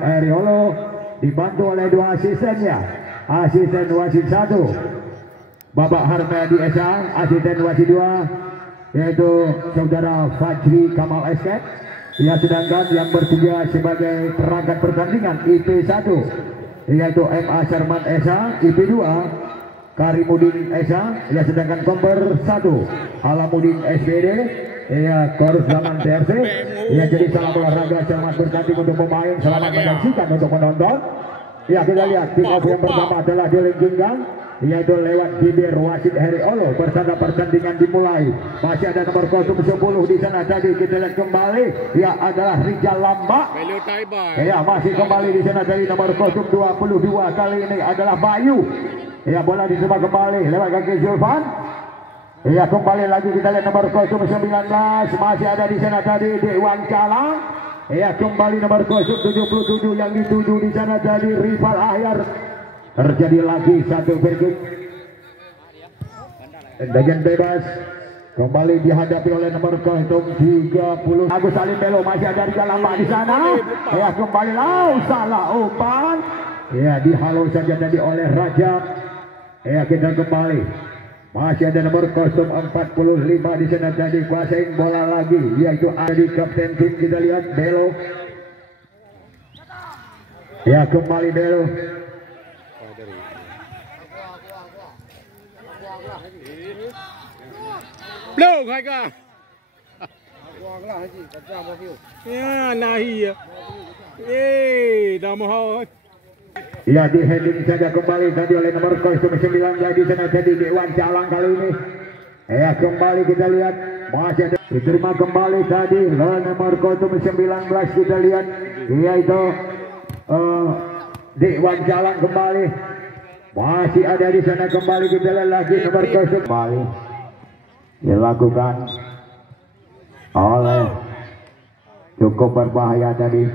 Heriolo dibantu oleh dua asistennya. Asisten wasit 1 Bapak Harmadi Esa, asisten wasit 2 yaitu saudara Fajri Kamal Esket. Ya, sedangkan yang bertugas sebagai perangkat pertandingan IP1 yaitu MA Sharman Esa, IP2 Karimudin Esa, ya, sedangkan komber 1 Alamuddin SBD, ya, Korus Zaman TRC. Ya, jadi salam olahraga, selamat bertanding untuk pemain, selamat menyaksikan untuk penonton. Ya, kita lihat pick off yang pertama adalah dilenggingkan yaitu lewat bibir wasit Heriolo. Persangka pertandingan dimulai. Masih ada nomor 10 di sana tadi, kita lihat kembali, ya, adalah Rijal Lamba. Ya, masih kembali di sana dari nomor 22 kali ini adalah Bayu. Ya, bola dicoba kembali lewat kaki Zulfan. Ya, kembali lagi kita lihat nomor 19 masih ada di sana tadi Dewan Calang. Ya, kembali nomor 77 yang dituju di sana tadi Rival Ahyar. Terjadi lagi satu free. Tendangan bebas kembali dihadapi oleh nomor 30 Agus Salim Belo. Masih ada Rijal Lamba di sana. Ya, kembali salah umpan. Ya, dihalau saja tadi oleh Rajab. Ya, kita kembali. Masih ada nomor 045 di sana tadi kuasain bola lagi, yaitu ada di kapten tim, kita lihat Belo. Ya, kembali Belo. Belum harga. Ya, nahi ya. Dah mahal. Ya, di heading saja kembali tadi oleh nomor 09 jadi sana tadi Dewan Calang kali ini. Ya, kembali kita lihat masih ada diterima kembali tadi oleh nomor 19 kita lihat yaitu Dewan Calang kembali. Masih ada di sana kembali kita lihat lagi nomor 0 kembali dilakukan oleh cukup berbahaya tadi,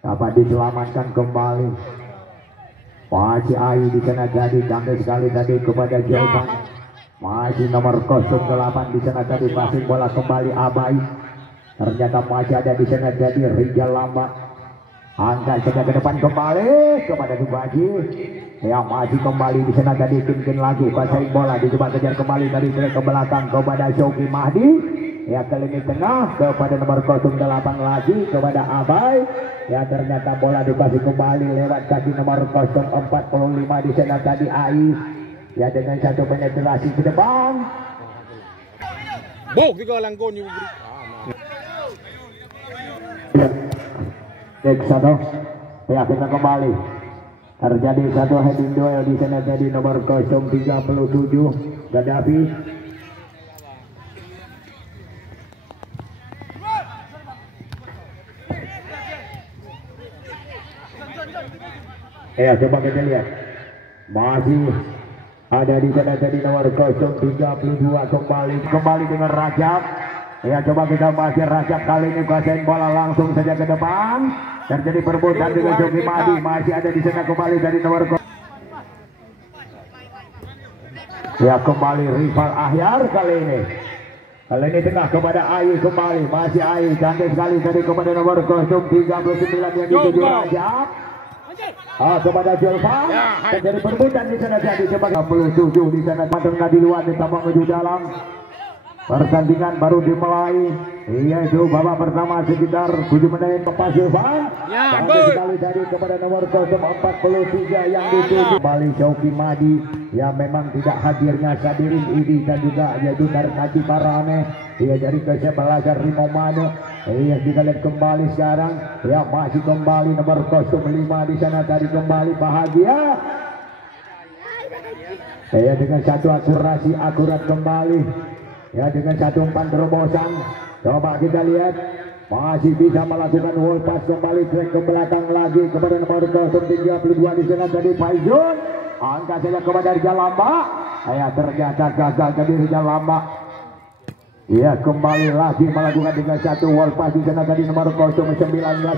dapat diselamatkan kembali. Masih Ayu di sana tadi, cantik sekali tadi kepada Jovan. Masih nomor 08 di sana tadi, passing bola kembali Abai. Ternyata masih ada di sana tadi Rijal Lamba. Angkat saja ke depan kembali kepada Subagi. Ya, masih kembali di sana tadi, Kinkin lagi passing bola dicoba kejar kembali dari ke belakang kepada Shoki Mahdi. Ya, kali ini tengah kepada nomor 08 lagi kepada Abai. Ya, ternyata bola dikasih kembali lewat kaki nomor 045 di sana tadi Ai. Ya, dengan satu penetrasi ke depan. Bok juga langkon you beri. Cek satu. Ya, kita kembali. Terjadi satu heading duel di sana tadi nomor 037 Gaddafi. Ya, coba kita lihat. Masih ada di sana tadi nomor 032 kembali dengan Rajab. Ya, coba kita masih Rajab kali ini kuasain bola langsung saja ke depan. Terjadi perebutan dengan Joki Madi. Masih ada di sana kembali dari nomor ya, kembali Rival Ahyar kali ini. Kali ini tengah kepada Ayu kembali. Masih Ayu cantik sekali tadi kepada nomor 039 yang dituju Rajab. Kepada Julfa. Terjadi perebutan di sana tadi. Coba 37 di sana tengah di luar ditambah menuju dalam. Pertandingan baru dimulai. Yaitu babak pertama sekitar 7 menit lepas Julfa. Cantik sekali tadi kepada nomor 043 yang dituju. Kembali Shoki Madi. Ya, memang tidak hadirnya Sadirin Idi dan juga yaitu Narkati Parame. Ya, dari kesebelasan Rimo Mano. Iya, kita lihat kembali sekarang. Ya, masih kembali nomor 05 di sana tadi kembali Bahagia. Ya, dengan satu akurasi akurat kembali. Ya, dengan satu umpan terobosan. Coba kita lihat. Masih bisa melakukan wall pass kembali track ke belakang lagi kepada nomor 032 di sana tadi Faizun. Angkat saja kepada Rijal Lamba. Ya, ternyata gagal jadi Rijal Lamba. Ya, kembali lagi melakukan dengan satu wall pass di sana tadi nomor 019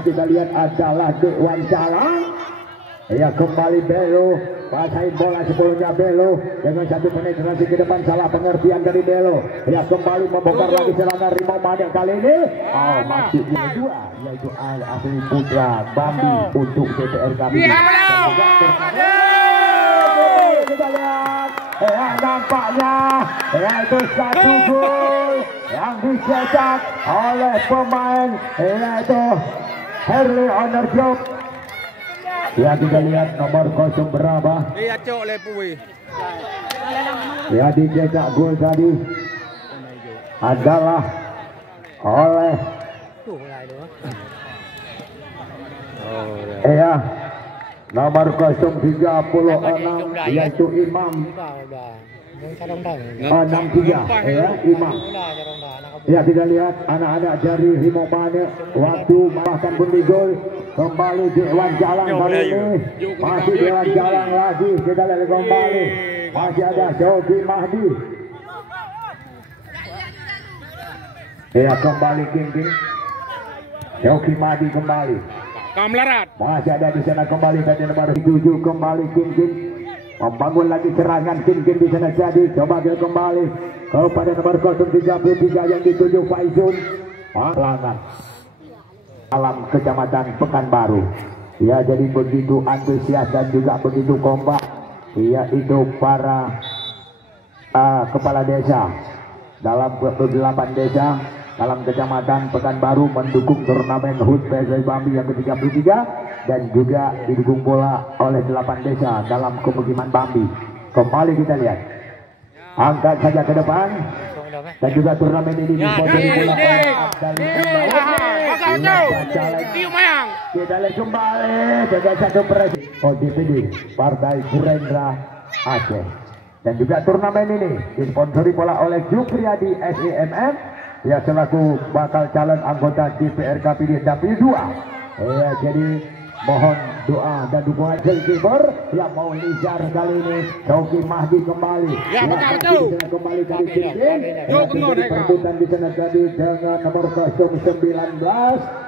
kita lihat adalah Dewan Calang. Ya, kembali Belo. Pasain bola sebelumnya Belo dengan satu penetrasi ke depan, salah pengertian dari Belo. Ya kembali membongkar lagi serangan Rimau Made kali ini. Oh masih kedua yaitu Afri Putra Bambi untuk CTR kami. Kita lihat nampaknya yaitu satu gol yang dicetak oleh pemain yaitu Herli Honor Job. Ya kita lihat nomor 0 berapa? Iya cok lepui. Ya dicetak gol tadi adalah oleh ya nomor 036 yaitu Imam 63 ya Imam. Ya kita lihat anak-anak dari Rimau Made waktu bahkan bunyi gol kembali Dewan Jalang kali ini masih Dewan Jalang lagi. Kita lihat kembali masih ada Shoki Mahdi. Ya kembali King Shoki Mahdi kembali. Kamlarat. Masih ada di sana kembali tadi nomor 7 kembali King membangun lagi serangan King di sana jadi coba dia kembali kepada nomor 033 yang dituju Faizun Langan alam Kecamatan Pekanbaru. Ya jadi begitu antusias dan juga begitu kompak yaitu para kepala desa dalam 8 desa dalam Kecamatan Pekanbaru mendukung turnamen HUT PSSI Bambi yang ke-33 dan juga didukung pula oleh 8 desa dalam pemukiman Bambi. Kembali kita lihat angkat saja ke depan dan juga turnamen ini disponsori pula oleh Abdali. Kita lihat kembali dengan satu presiden ODPD Partai Gerindra Aceh dan juga turnamen ini disponsori pula oleh Jupriyadi SEMM ya selaku bakal calon anggota DPR KPD Dapil 2. Ya jadi mohon doa dan dukungan Zelkiber yang mau lijar kali ini. Shoki Mahdi kembali ya betul kembali dari Cincin perebutan di sana tadi dengan nomor 019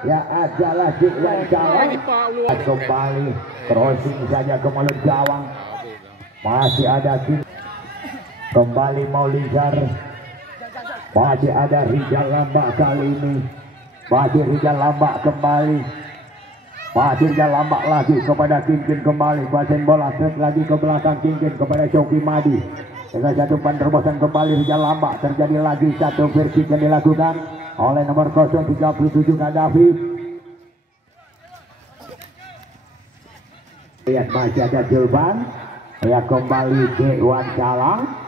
ya adalah Jikwan Jalang kembali crossing saja ke mulut gawang masih ada kembali mau lijar. Masih ada Rijal Lambak kali ini. Masih Rijal Lambak kembali. Masih Rijal Lambak lagi kepada Kinkin kembali. Basen bola set lagi ke belakang Kinkin kepada Shoki Madi. Dengan satu penerobosan kembali Rijal Lambak. Terjadi lagi satu versi yang dilakukan oleh nomor 037 Kadafi. Lihat masih ada Julban. Ya kembali Dewan Jalang.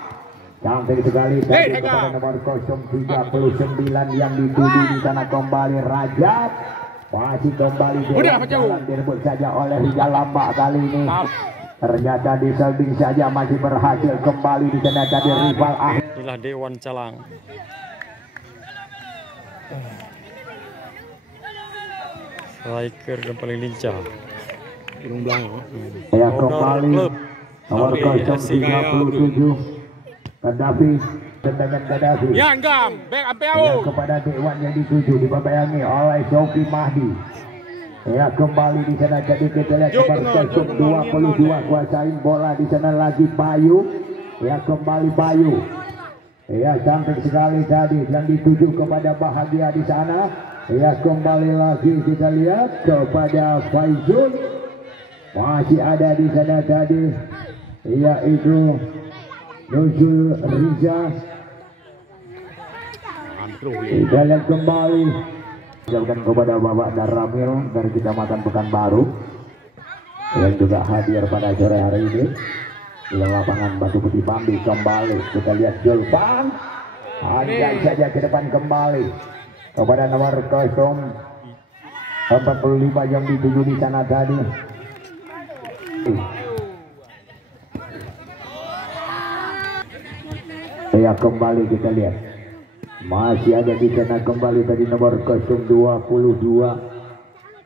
Cantik sekali tadi kepada nomor 039 yang dituju di sana kembali Rajab. Masih kembali jalan direbut saja oleh Rijal Lambak kali ini. Ternyata di serving saja masih berhasil kembali di sana tadi rival akhir. Inilah Dewan Calang. Striker yang paling lincah. Burung belang. Ya kembali nomor 037 Kadafi, tendangan Kadafi. Ya gam, back apel. Kepada Dewan yang dituju dibayangi oleh Shoki Mahdi. Ya kembali di sana jadi kita lihat nomor 22 kuasain bola di sana lagi Bayu. Ya kembali Bayu. Ya cantik sekali tadi yang dituju kepada Bahagia di sana. Ya kembali lagi kita lihat kepada Faizul. Masih ada di sana tadi yaitu Nuzul Riza. Kita lihat kembali ucapkan kepada Bapak Daramil dari Kecamatan Pekanbaru yang juga hadir pada sore hari ini di lapangan Batu Putih Bambi. Kembali kita lihat Julpan angkat saja ke depan kembali kepada nomor 045 yang dituju di sana tadi. Ya kembali kita lihat masih ada di sana kembali tadi nomor 022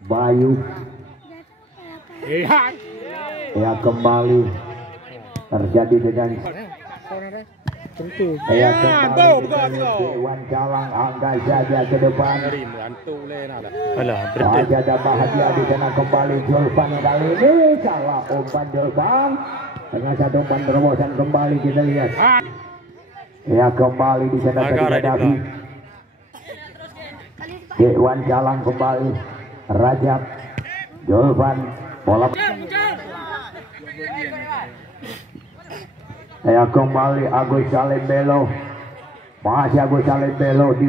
Bayu. Ya kembali terjadi dengan ya kembali Dewan Jalang angkat saja ke depan. Masih ada Bahagia di sana kembali Julpan kali ini salah umpan Julpan. dengan satu penerobosan kembali kita lihat. Ah, Ya kembali di sana Agak Davi. Dewan Jalang kembali. Rajab, Julvan, bola. Ya kembali Agus Salim Belo. Masih Agus Salim Belo di